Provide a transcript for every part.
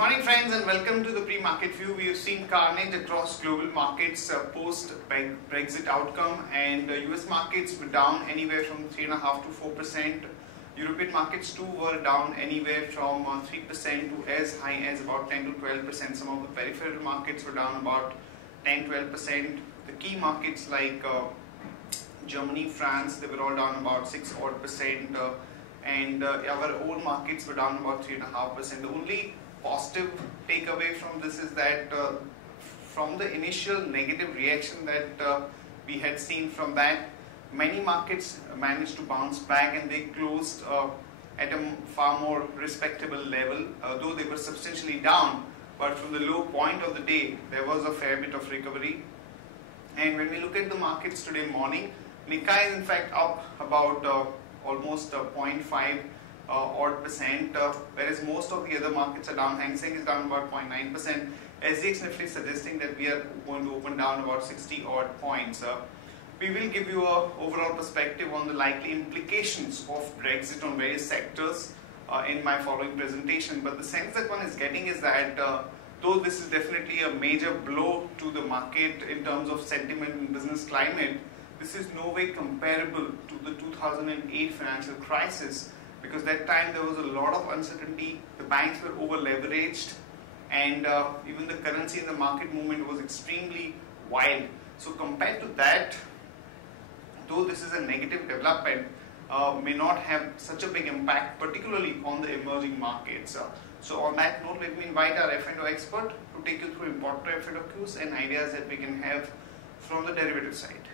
morning friends and welcome to the pre-market view. We have seen carnage across global markets post-Brexit outcome, and US markets were down anywhere from 3.5 to 4%. European markets too were down anywhere from 3% to as high as about 10 to 12%. Some of the peripheral markets were down about 10-12%. The key markets like Germany, France, they were all down about 6% and our own markets were down about 3.5%. The only positive takeaway from this is that from the initial negative reaction that we had seen from that, many markets managed to bounce back and they closed at a far more respectable level, though they were substantially down, but from the low point of the day there was a fair bit of recovery. And when we look at the markets today morning, Nikkei is in fact up about almost 0.5 odd percent, whereas most of the other markets are down. Hang Seng is down about 0.9%. SGX Nifty suggesting that we are going to open down about 60 odd points. We will give you an overall perspective on the likely implications of Brexit on various sectors in my following presentation, but the sense that one is getting is that though this is definitely a major blow to the market in terms of sentiment and business climate, this is no way comparable to the 2008 financial crisis, because that time there was a lot of uncertainty, the banks were over leveraged, and even the currency in the market movement was extremely wild. So compared to that, though this is a negative development, may not have such a big impact, particularly on the emerging markets. So on that note, let me invite our F&O expert to take you through important F&O cues and ideas that we can have from the derivative side.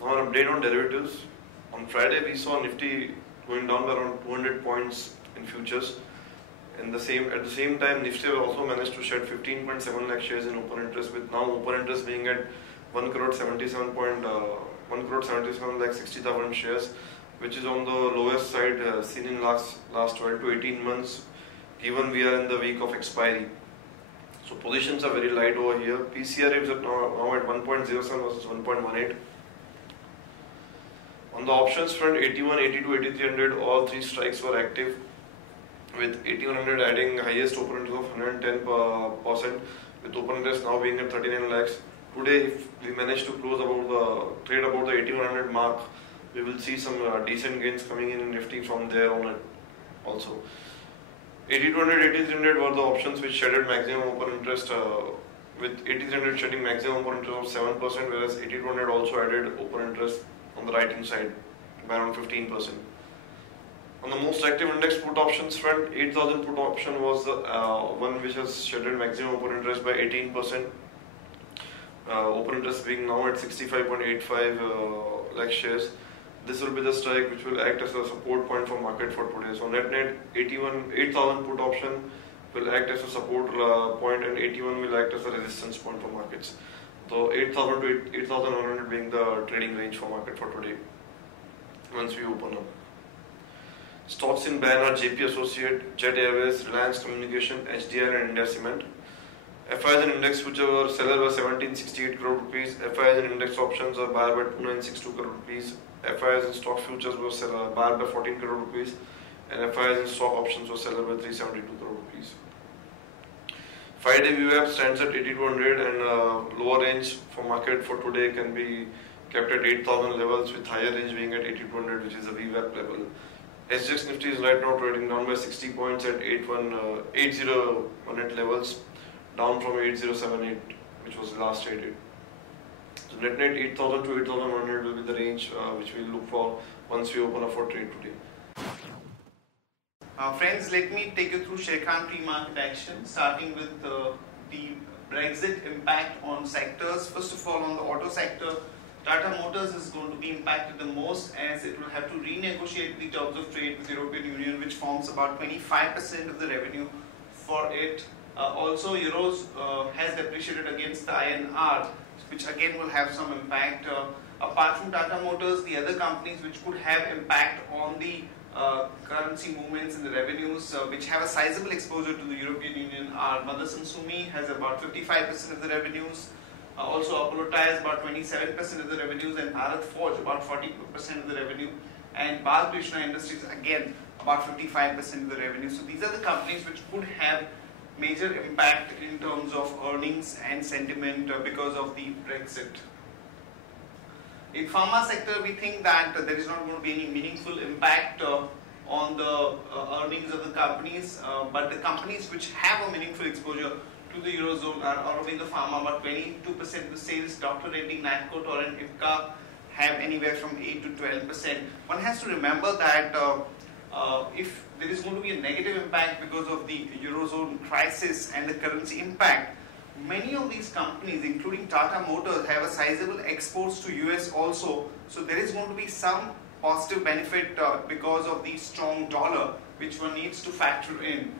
Now an update on derivatives. On Friday we saw Nifty going down by around 200 points in futures. At the same time, Nifty also managed to shed 15.7 lakh shares in open interest, with now open interest being at 1,77 lakh 60,000 shares, which is on the lowest side seen in last 12 to 18 months, given we are in the week of expiry. So positions are very light over here. PCR is now at 1.07 versus 1.18. On the options front, 81, 82, 8300, all three strikes were active, with 8100 adding highest open interest of 110%, with open interest now being at 39 lakhs. Today, if we manage to close trade about the 8100 mark, we will see some decent gains coming in Nifty from there on it also. 8200, 8300 were the options which shedded maximum open interest, with 8300 shedding maximum open interest of 7%, whereas 8200 also added open interest on the right hand side by around 15%. On the most active index put options front, 8000 put option was the one which has shedded maximum open interest by 18%. Open interest being now at 65.85 lakh shares. This will be the strike which will act as a support point for market for today. So net 8000 put option will act as a support point, and 81 will act as a resistance point for markets. So 8000 to 8100 being the trading range for market for today once we open up. Stocks in ban are JP Associate, Jet Airways, Reliance Communication, HDI and India Cement. FIs and index futures were seller by 1768 crore rupees. FIs and index options are buyer by 2962 crore rupees. FIs and stock futures were seller buyer by 14 crore rupees, and FIs and stock options were seller by 372 crore rupees. 5-day VWAP stands at 8200, and lower range for market for today can be kept at 8000 levels, with higher range being at 8200, which is a VWAP level. SGX Nifty is right now trading down by 60 points at 8018 levels, down from 8078, which was last traded. So net 8000 to 8100 will be the range which we will look for once we open up for trade today. Friends, let me take you through Sharekhan pre-market action, starting with the Brexit impact on sectors. First of all, on the auto sector, Tata Motors is going to be impacted the most, as it will have to renegotiate the terms of trade with the European Union, which forms about 25% of the revenue for it. Also, euros has depreciated against the INR, which again will have some impact. Apart from Tata Motors, the other companies which could have impact on the currency movements and the revenues, which have a sizable exposure to the European Union, are Motherson Sumi has about 55% of the revenues. Also, Apollo Tyres about 27% of the revenues, and Bharat Forge about 40% of the revenue, and Balkrishna Industries again about 55% of the revenue. So these are the companies which could have major impact in terms of earnings and sentiment because of the Brexit. In pharma sector, we think that there is not going to be any meaningful impact on the earnings of the companies, but the companies which have a meaningful exposure to the Eurozone are in the pharma. About 22% of the sales, Dr. Reddy, Natco, Torrent, Ipca have anywhere from 8 to 12%. One has to remember that if there is going to be a negative impact because of the Eurozone crisis and the currency impact, many of these companies, including Tata Motors, have a sizable exports to US also. So there is going to be some positive benefit because of the strong dollar, which one needs to factor in.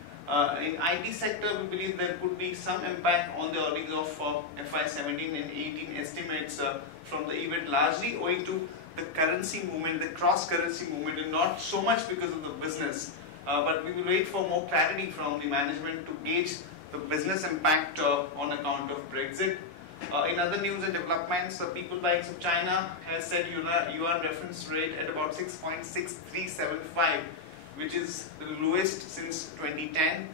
In IT sector, we believe there could be some impact on the earnings of FY17 and 18 estimates from the event, largely owing to the currency movement, the cross-currency movement, and not so much because of the business. But we will wait for more clarity from the management to gauge the business impact on account of Brexit. In other news and developments, People Bank of China has set yuan reference rate at about 6.6375, which is the lowest since 2010.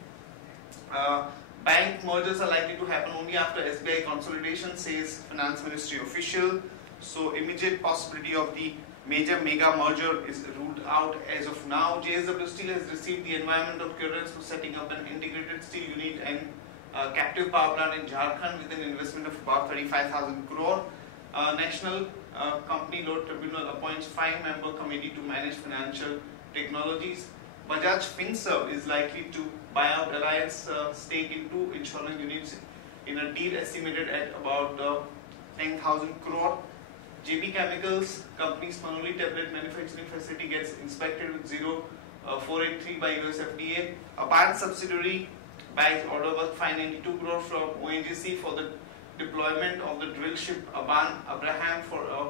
Bank mergers are likely to happen only after SBI consolidation, says Finance Ministry official. So immediate possibility of the major mega merger is ruled out as of now. JSW Steel has received the environmental clearance for setting up an integrated steel unit and captive power plant in Sharekhan with an investment of about 35,000 crore. National Company Law Tribunal appoints 5-member committee to manage financial technologies. Bajaj Finserv is likely to buy out Alliance stake in 2 insurance units in a deal estimated at about 10,000 crore. JB Chemicals company's Panoli tablet manufacturing facility gets inspected with 0483 by US FDA. A Bharat subsidiary buys order worth 592 crore from ONGC for the deployment of the drill ship Aban Abraham for a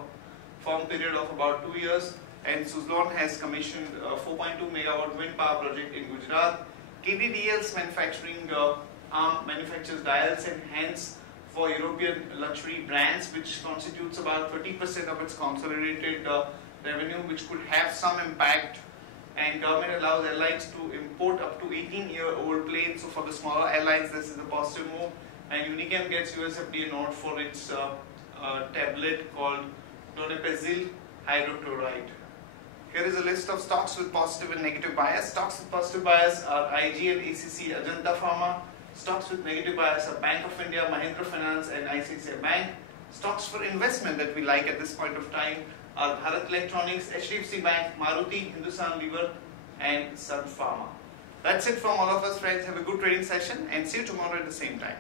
firm period of about 2 years. And Suzlon has commissioned a 4.2 megawatt wind power project in Gujarat. KDDL's manufacturing arm manufactures dials and hands for European luxury brands, which constitutes about 30% of its consolidated revenue, which could have some impact. And government allows airlines to import up to 18-year-old planes. So for the smaller airlines, this is a positive move. And Unichem gets US FDA nod for its tablet called donepezil hydrochloride. Here is a list of stocks with positive and negative bias. Stocks with positive bias are IG and ACC Ajanta Pharma. Stocks with negative bias are Bank of India, Mahindra Finance and ICICI Bank. Stocks for investment that we like at this point of time are Bharat Electronics, HDFC Bank, Maruti, Hindustan Lever and Sun Pharma. That's it from all of us, friends. Have a good trading session and see you tomorrow at the same time.